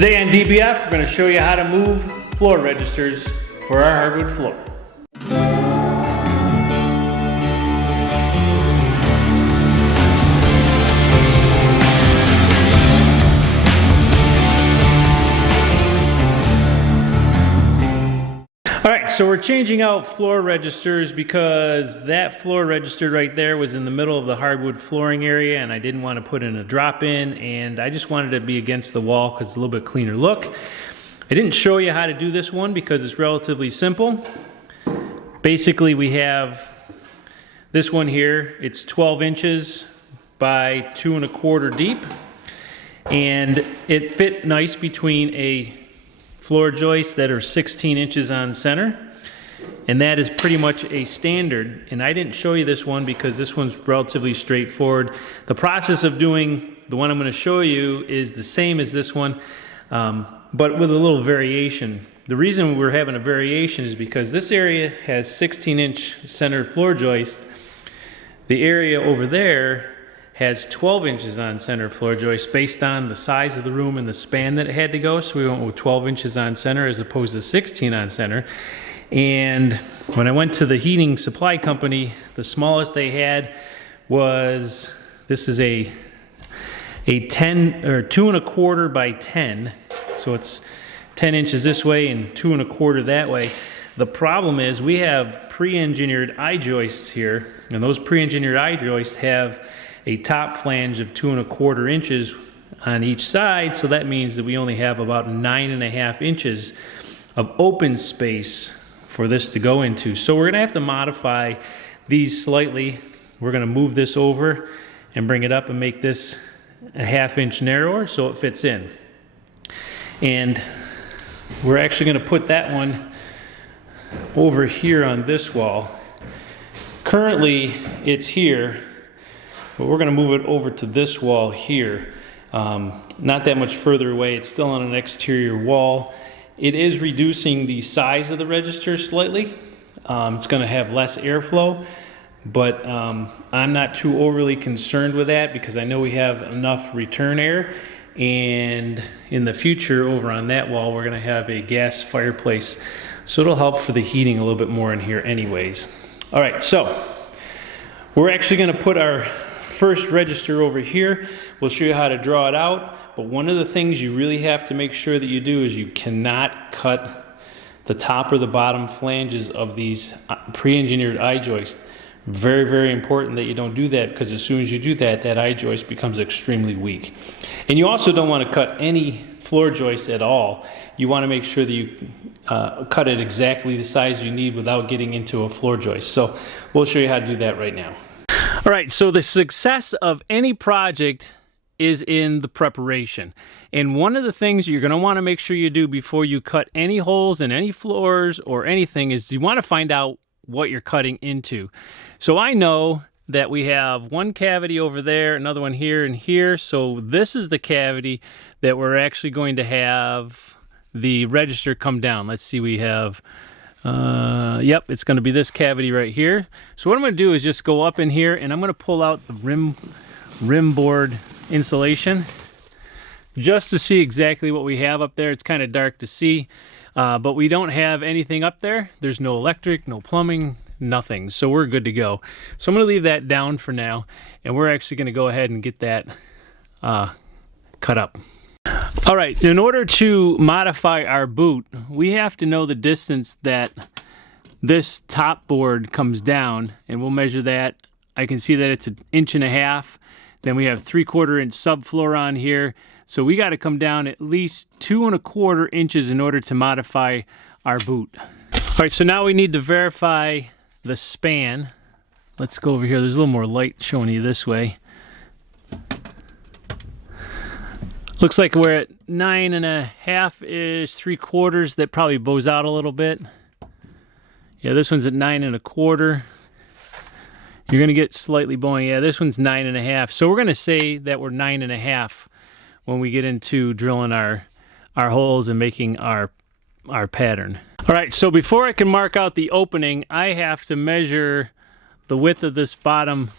Today on DBF, we're going to show you how to move floor registers for our hardwood floor. Alright, so we're changing out floor registers because that floor register right there was in the middle of the hardwood flooring area and I didn't want to put in a drop-in, and I just wanted to be against the wall because it's a little bit cleaner look. I didn't show you how to do this one because it's relatively simple. Basically, we have this one here. It's 12 inches by 2 1/4 deep, and it fit nice between a floor joists that are 16 inches on center, and that is pretty much a standard. And I didn't show you this one because this one's relatively straightforward. The process of doing the one I'm going to show you is the same as this one, but with a little variation. The reason we're having a variation is because this area has 16-inch centered floor joist. The area over there has 12 inches on center floor joist based on the size of the room and the span that it had to go. So we went with 12 inches on center as opposed to 16 on center. And when I went to the heating supply company, the smallest they had was, this is a 10 or 2 1/4 by 10. So it's 10 inches this way and 2 1/4 that way. The problem is we have pre-engineered I-joists here, and those pre-engineered I-joists have a top flange of 2 1/4 inches on each side, so that means that we only have about 9.5 inches of open space for this to go into. So we're gonna have to modify these slightly. We're gonna move this over and bring it up and make this a 1/2 inch narrower so it fits in. And we're actually gonna put that one over here on this wall. Currently it's here, but we're going to move it over to this wall here. Not that much further away. It's still on an exterior wall. It is reducing the size of the register slightly. It's going to have less airflow, but I'm not too overly concerned with that because I know we have enough return air, and in the future over on that wall we're going to have a gas fireplace, so it'll help for the heating a little bit more in here anyways. All right, so we're actually going to put our first register over here. We'll show you how to draw it out, but one of the things you really have to make sure that you do is you cannot cut the top or the bottom flanges of these pre-engineered I-joists. Very, very important that you don't do that, because as soon as you do that, that I-joist becomes extremely weak. And you also don't want to cut any floor joist at all. You want to make sure that you cut it exactly the size you need without getting into a floor joist. So we'll show you how to do that right now. All right, so the success of any project is in the preparation. And one of the things you're going to want to make sure you do before you cut any holes in any floors or anything is you want to find out what you're cutting into. So I know that we have one cavity over there, another one here and here. So this is the cavity that we're actually going to have the register come down. Let's see, we have yep, it's going to be this cavity right here. So what I'm going to do is just go up in here and I'm going to pull out the rim board insulation just to see exactly what we have up there. It's kind of dark to see, but we don't have anything up there. There's no electric, no plumbing, nothing. So we're good to go. So I'm going to leave that down for now, and we're actually going to go ahead and get that cut up. All right, in order to modify our boot, we have to know the distance that this top board comes down, and we'll measure that. I can see that it's 1.5 inches. Then we have 3/4 inch subfloor on here. So we got to come down at least 2 1/4 inches in order to modify our boot. All right, so now we need to verify the span. Let's go over here. There's a little more light showing you this way. Looks like we're at 9.5-ish, 3/4. That probably bows out a little bit. Yeah, this one's at 9 1/4. You're going to get slightly bowing. Yeah, this one's 9.5. So we're going to say that we're 9.5 when we get into drilling our holes and making our pattern. All right, so before I can mark out the opening, I have to measure the width of this bottom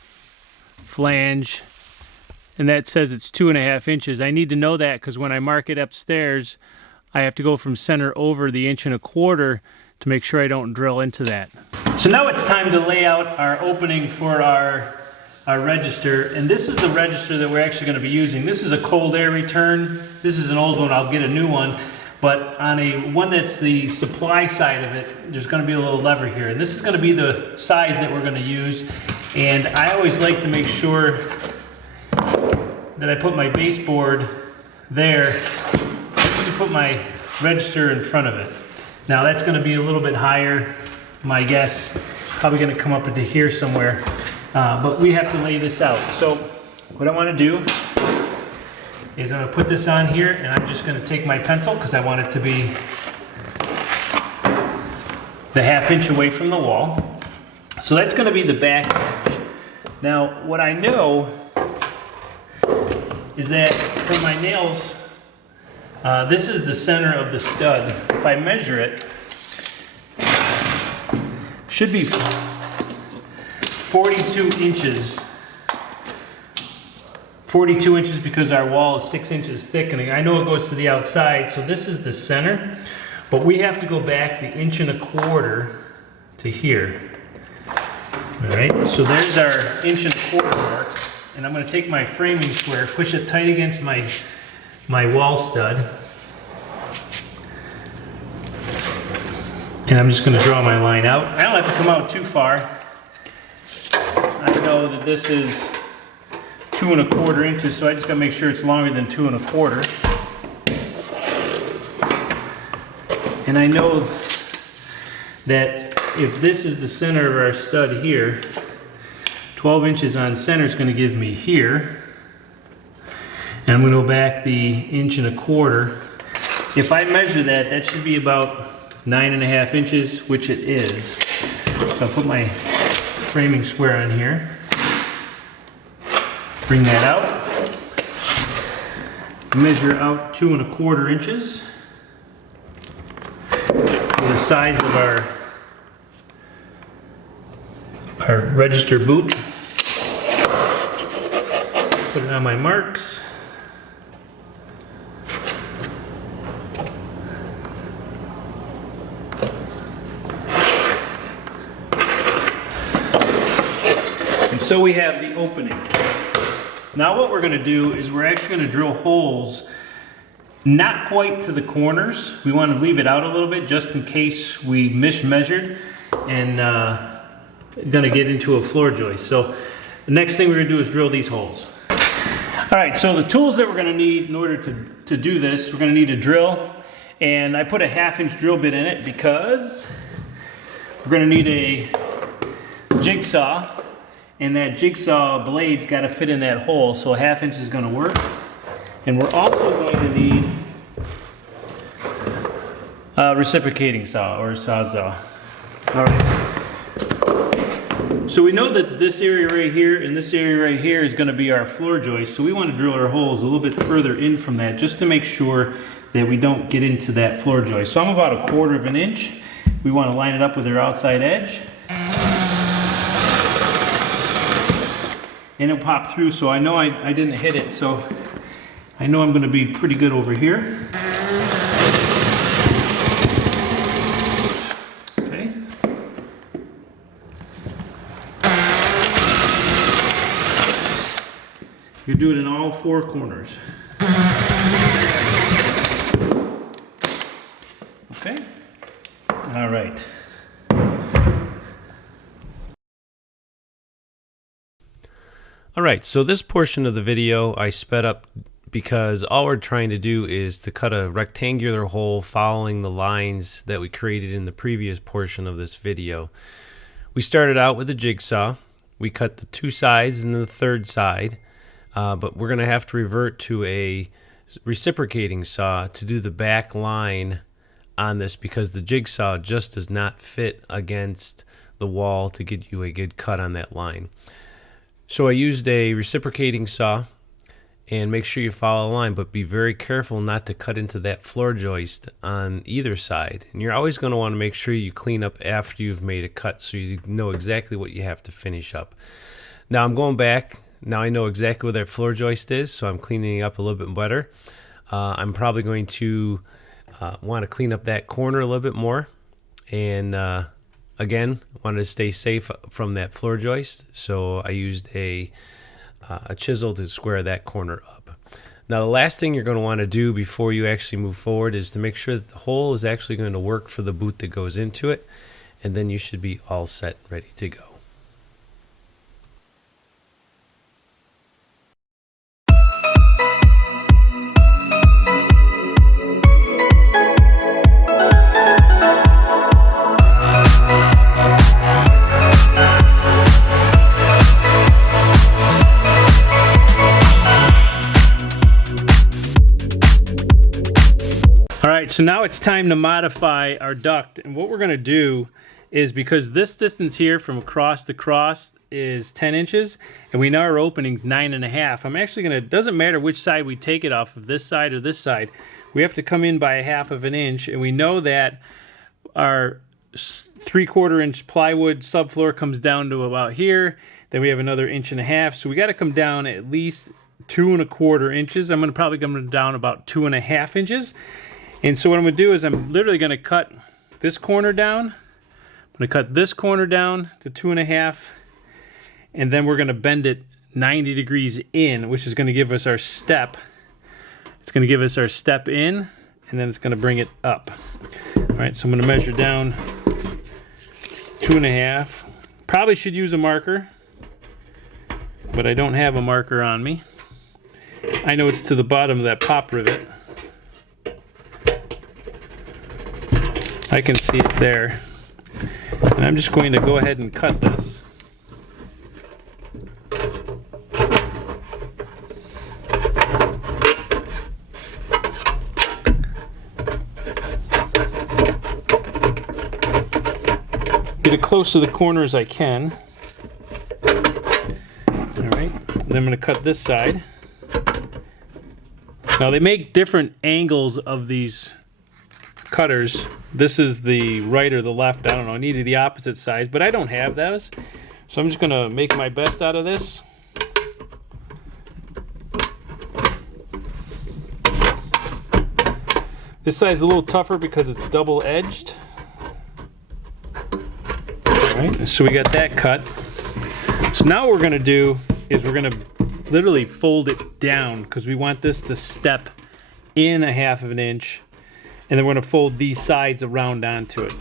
flange and that says it's 2.5 inches. I need to know that because when I mark it upstairs, I have to go from center over the 1.25 inches to make sure I don't drill into that. So now it's time to lay out our opening for our register, and this is the register that we're actually going to be using. This is a cold air return. This is an old one. I'll get a new one. But on a one that's the supply side of it, there's going to be a little lever here. And this is going to be the size that we're going to use. And I always like to make sure that I put my baseboard there. I usually put my register in front of it. Now that's going to be a little bit higher, my guess. Probably going to come up into here somewhere. But we have to lay this out. So what I want to do is I'm going to put this on here, and I'm just going to take my pencil because I want it to be the 1/2 inch away from the wall. So that's going to be the back edge. Now what I know is that from my nails, this is the center of the stud. If I measure it, should be 42 inches. 42 inches because our wall is 6 inches thick, and I know it goes to the outside, so this is the center, but we have to go back the 1.25 inches to here. All right, so there's our 1.25 inch mark, and I'm going to take my framing square, push it tight against my wall stud, and I'm just going to draw my line out. I don't have to come out too far. I know that this is 2.25 inches, so I just got to make sure it's longer than 2.25. And I know that if this is the center of our stud here, 12 inches on center is going to give me here. And I'm going to go back the 1.25 inches. If I measure that, that should be about 9.5 inches, which it is. So I'll put my framing square on here. Bring that out. Measure out 2.25 inches for the size of our register boot. Put it on my marks. And so we have the opening. Now what we're going to do is we're actually going to drill holes, not quite to the corners. We want to leave it out a little bit just in case we mismeasured and going to get into a floor joist. So the next thing we're going to do is drill these holes. All right, so the tools that we're going to need in order to do this, we're going to need a drill, and I put a 1/2 inch drill bit in it because we're going to need a jigsaw. And that jigsaw blade's got to fit in that hole, so a 1/2 inch is going to work. And we're also going to need a reciprocating saw or a sawzall. All right. So we know that this area right here and this area right here is going to be our floor joist, so we want to drill our holes a little bit further in from that just to make sure that we don't get into that floor joist. So I'm about 1/4 inch. We want to line it up with our outside edge. And it'll pop through, so I know I didn't hit it, so I know I'm going to be pretty good over here. Okay. You do it in all 4 corners. Okay. All right. Alright, so this portion of the video I sped up because all we're trying to do is to cut a rectangular hole following the lines that we created in the previous portion of this video. We started out with a jigsaw. We cut the 2 sides and the 3rd side, but we're going to have to revert to a reciprocating saw to do the back line on this because the jigsaw just does not fit against the wall to get you a good cut on that line. So I used a reciprocating saw, and make sure you follow the line, but be very careful not to cut into that floor joist on either side. And you're always going to want to make sure you clean up after you've made a cut so you know exactly what you have to finish up. Now I'm going back Now I know exactly where that floor joist is, so I'm cleaning it up a little bit better. I'm probably going to want to clean up that corner a little bit more. And again, wanted to stay safe from that floor joist, so I used a chisel to square that corner up. Now the last thing you're going to want to do before you actually move forward is to make sure that the hole is actually going to work for the boot that goes into it, and then you should be all set, ready to go. All right, so now it's time to modify our duct. And what we're gonna do is, because this distance here from across to cross is 10 inches, and we know our opening's 9.5, I'm actually gonna, doesn't matter which side we take it off of, this side or this side, we have to come in by 1/2 inch, and we know that our 3/4 inch plywood subfloor comes down to about here, then we have another 1.5 inches, so we gotta come down at least 2.25 inches. I'm gonna probably come down about 2.5 inches. And so what I'm going to do is I'm literally going to cut this corner down. I'm going to cut this corner down to 2.5, and then we're going to bend it 90 degrees in, which is going to give us our step. It's going to give us our step in, and then it's going to bring it up. All right, so I'm going to measure down 2.5. Probably should use a marker, but I don't have a marker on me. I know it's to the bottom of that pop rivet. I can see it there. And I'm just going to go ahead and cut this. Get it close to the corner as I can. All right, and I'm going to cut this side. Now they make different angles of these cutters. This is the right or the left, I don't know, I needed the opposite sides, but I don't have those. So I'm just gonna make my best out of this. This side's a little tougher because it's double-edged. All right, so we got that cut. So now what we're gonna do is we're gonna literally fold it down, because we want this to step in 1/2 inch. And then we're going to fold these sides around onto it.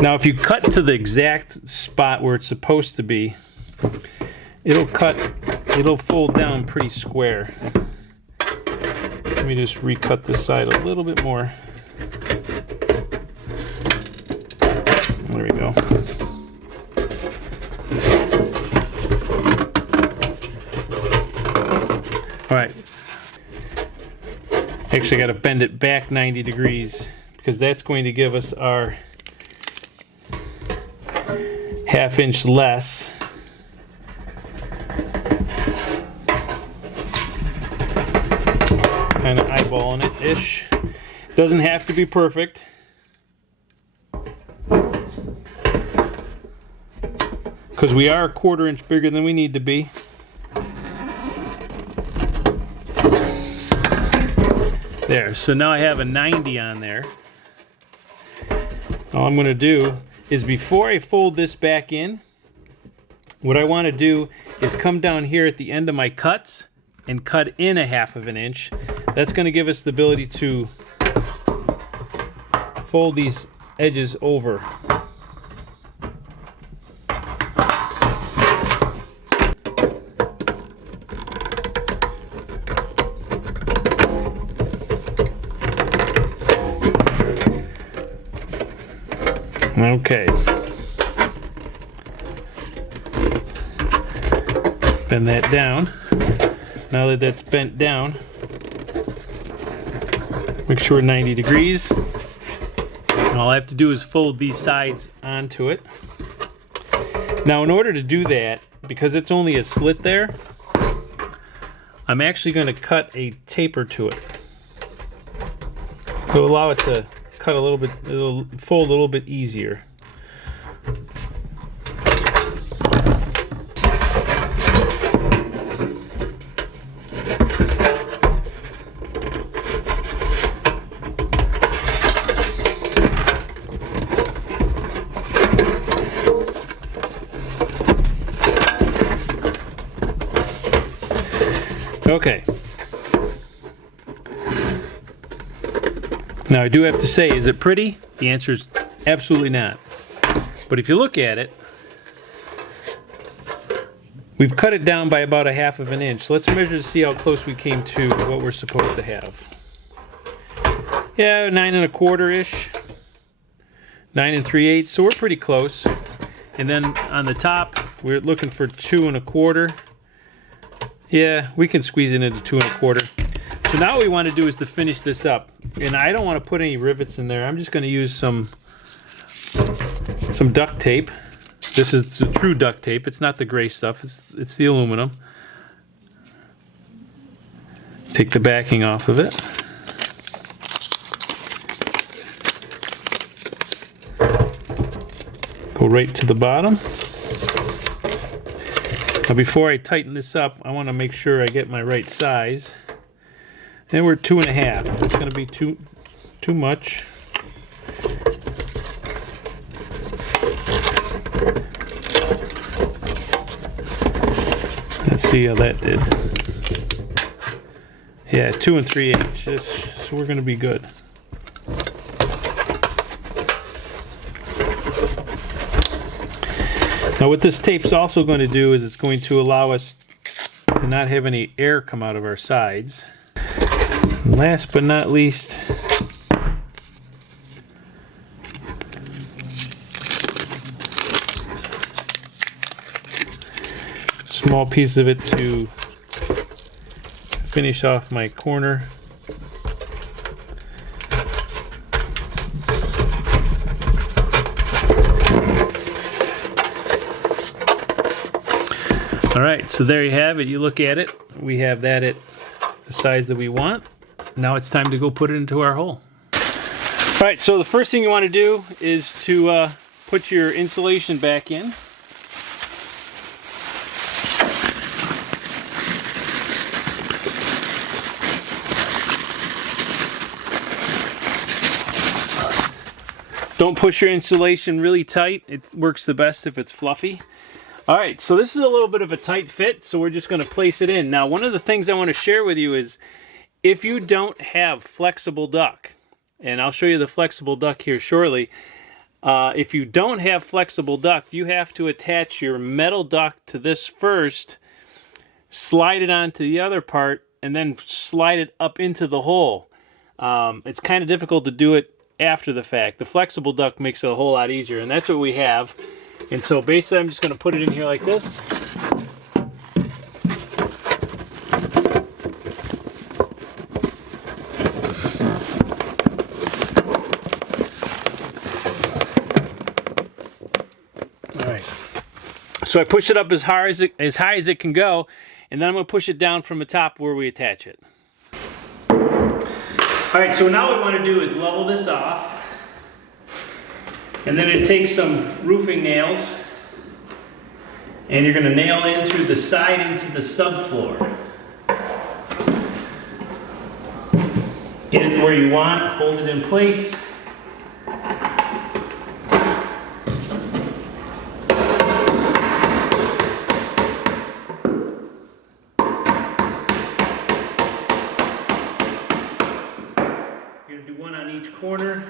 Now if you cut to the exact spot where it's supposed to be, it'll fold down pretty square. Let me just recut this side a little bit more. There we go. All right. Actually, I got to bend it back 90 degrees because that's going to give us our 1/2 inch less. Kind of eyeballing it-ish. Doesn't have to be perfect. Because we are 1/4 inch bigger than we need to be. There, so now I have a 90 on there. All I'm going to do is, before I fold this back in, what I want to do is come down here at the end of my cuts and cut in 1/2 inch. That's going to give us the ability to fold these edges over. Okay. Bend that down. Now that that's bent down, make sure 90 degrees. And all I have to do is fold these sides onto it. Now in order to do that, because it's only a slit there, I'm actually going to cut a taper to it. It'll allow it to cut a little bit, it'll fold a little bit easier. Okay. Now I do have to say, is it pretty? The answer is absolutely not. But if you look at it, we've cut it down by about 1/2 inch. So let's measure to see how close we came to what we're supposed to have. Yeah, 9 1/4-ish. 9 3/8, so we're pretty close. And then on the top, we're looking for 2 1/4. Yeah, we can squeeze it into 2 1/4. So now what we want to do is to finish this up. And I don't want to put any rivets in there. I'm just going to use some duct tape. This is the true duct tape. It's not the gray stuff. It's the aluminum. Take the backing off of it. Go right to the bottom. Now before I tighten this up, I want to make sure I get my right size. And we're 2 1/2. It's going to be too much. Let's see how that did. Yeah, 2 3/8. So we're going to be good. Now what this tape's also going to do is it's going to allow us to not have any air come out of our sides. And last but not least, small piece of it to finish off my corner. All right, so there you have it. You look at it. We have that at the size that we want. Now it's time to go put it into our hole. All right, so the first thing you want to do is to put your insulation back in. Don't push your insulation really tight. It works the best if it's fluffy. All right, so this is a little bit of a tight fit, so we're just going to place it in. Now, one of the things I want to share with you is if you don't have flexible duct, and I'll show you the flexible duct here shortly. If you don't have flexible duct, you have to attach your metal duct to this first, slide it onto the other part, and then slide it up into the hole. It's kind of difficult to do it after the fact. The flexible duct makes it a whole lot easier, and that's what we have. And so basically I'm just going to put it in here like this. All right. So I push it up as high as it can go, and then I'm going to push it down from the top where we attach it. All right, so now what we want to do is level this off. And then it takes some roofing nails, and you're going to nail in through the side into the subfloor. Get it where you want, hold it in place. You're going to do one on each corner.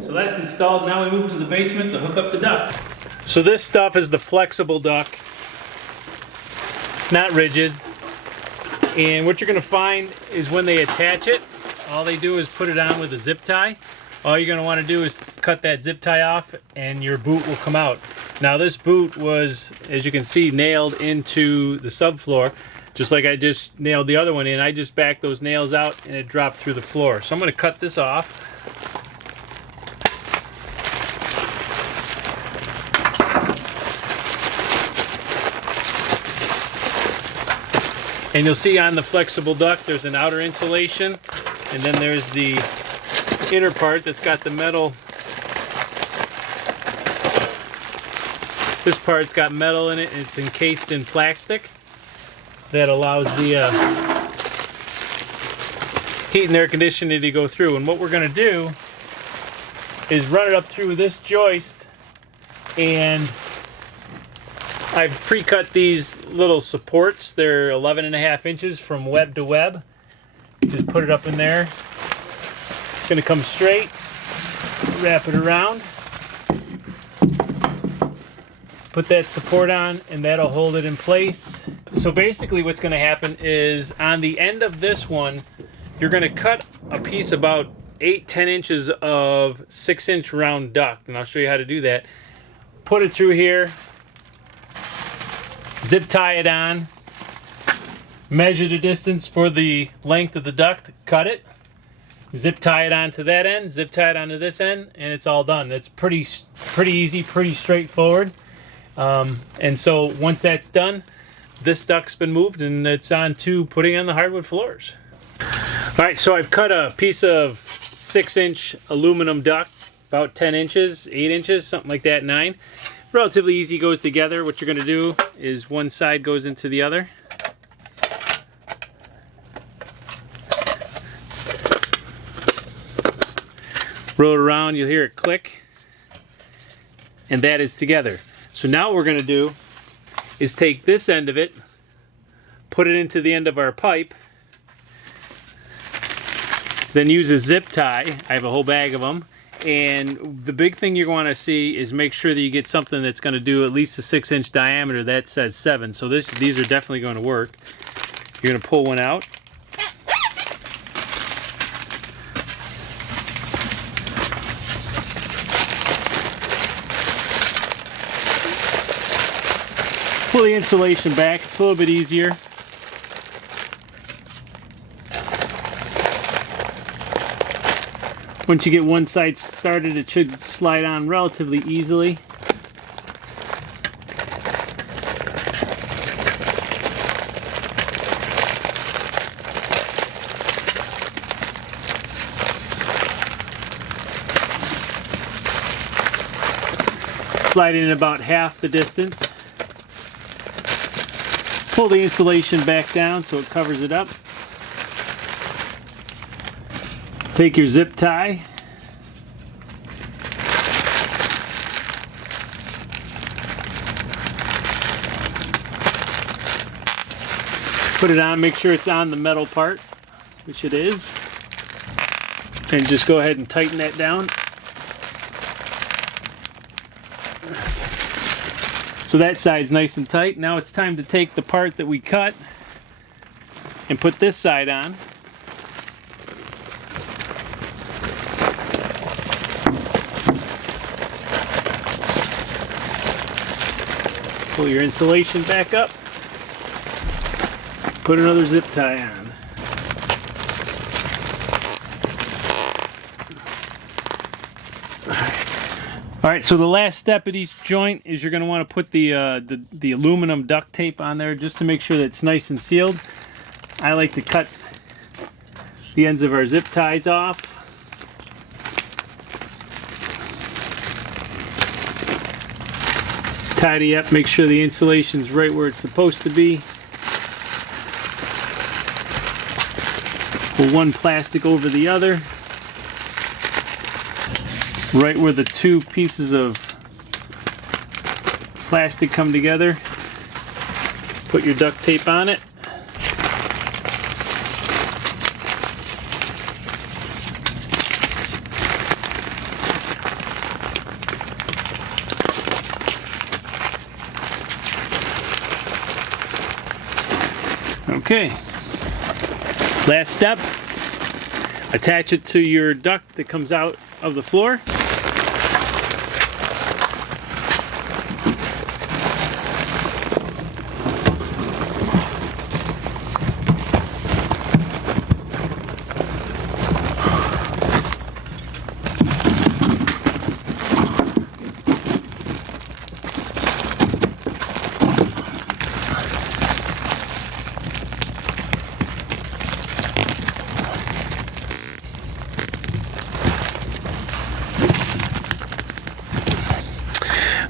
So that's installed. Now we move to the basement to hook up the duct. So this stuff is the flexible duct. It's not rigid. And what you're going to find is when they attach it, all they do is put it on with a zip tie. All you're going to want to do is cut that zip tie off and your boot will come out. Now this boot was, as you can see, nailed into the subfloor, just like I just nailed the other one in. I just backed those nails out and it dropped through the floor. So I'm going to cut this off. And you'll see on the flexible duct there's an outer insulation, and then there's the inner part that's got the metal. This part's got metal in it, and it's encased in plastic that allows the heat and air conditioning to go through. And what we're going to do is run it up through this joist, and I've pre-cut these little supports. They're 11.5 inches from web to web. Just put it up in there. It's going to come straight, wrap it around, put that support on, and that'll hold it in place. So basically what's going to happen is on the end of this one, you're going to cut a piece about 8-10 inches of 6-inch round duct, and I'll show you how to do that. Put it through here, zip tie it on, measure the distance for the length of the duct, cut it, zip tie it onto that end, zip tie it onto this end, and it's all done. It's pretty easy, pretty straightforward. And so once that's done, this duct's been moved and it's on to putting on the hardwood floors. All right, so I've cut a piece of 6-inch aluminum duct, about 10 inches, 8 inches, something like that, 9. Relatively easy, goes together. What you're going to do is one side goes into the other. Roll it around, you'll hear it click, and that is together. So now what we're going to do is take this end of it, put it into the end of our pipe, then use a zip tie. I have a whole bag of them. And the big thing you want to see is make sure that you get something that's going to do at least a 6-inch diameter. That says 7. So these are definitely going to work. You're going to pull one out. Pull the insulation back. It's a little bit easier. Once you get one side started, it should slide on relatively easily. Slide in about half the distance. Pull the insulation back down so it covers it up. Take your zip tie, put it on, make sure it's on the metal part, which it is, and just go ahead and tighten that down. So that side's nice and tight. Now it's time to take the part that we cut and put this side on. Pull your insulation back up. Put another zip tie on. All right, so the last step at each joint is you're going to want to put the aluminum duct tape on there just to make sure that it's nice and sealed. I like to cut the ends of our zip ties off. Tidy up, make sure the insulation's right where it's supposed to be. Pull one plastic over the other. Right where the two pieces of plastic come together. Put your duct tape on it. Okay, last step, attach it to your duct that comes out of the floor.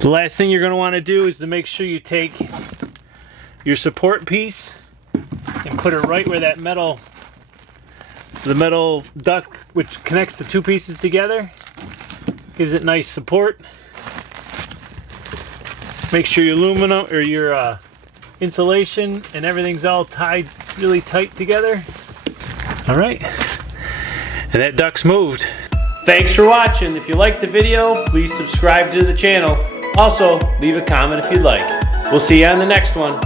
The last thing you're going to want to do is to make sure you take your support piece and put it right where that the metal duct, which connects the two pieces together, gives it nice support. Make sure your aluminum or your insulation and everything's all tied really tight together. All right, and that duct's moved. Thanks for watching. If you liked the video, please subscribe to the channel. Also, leave a comment if you'd like. We'll see you on the next one.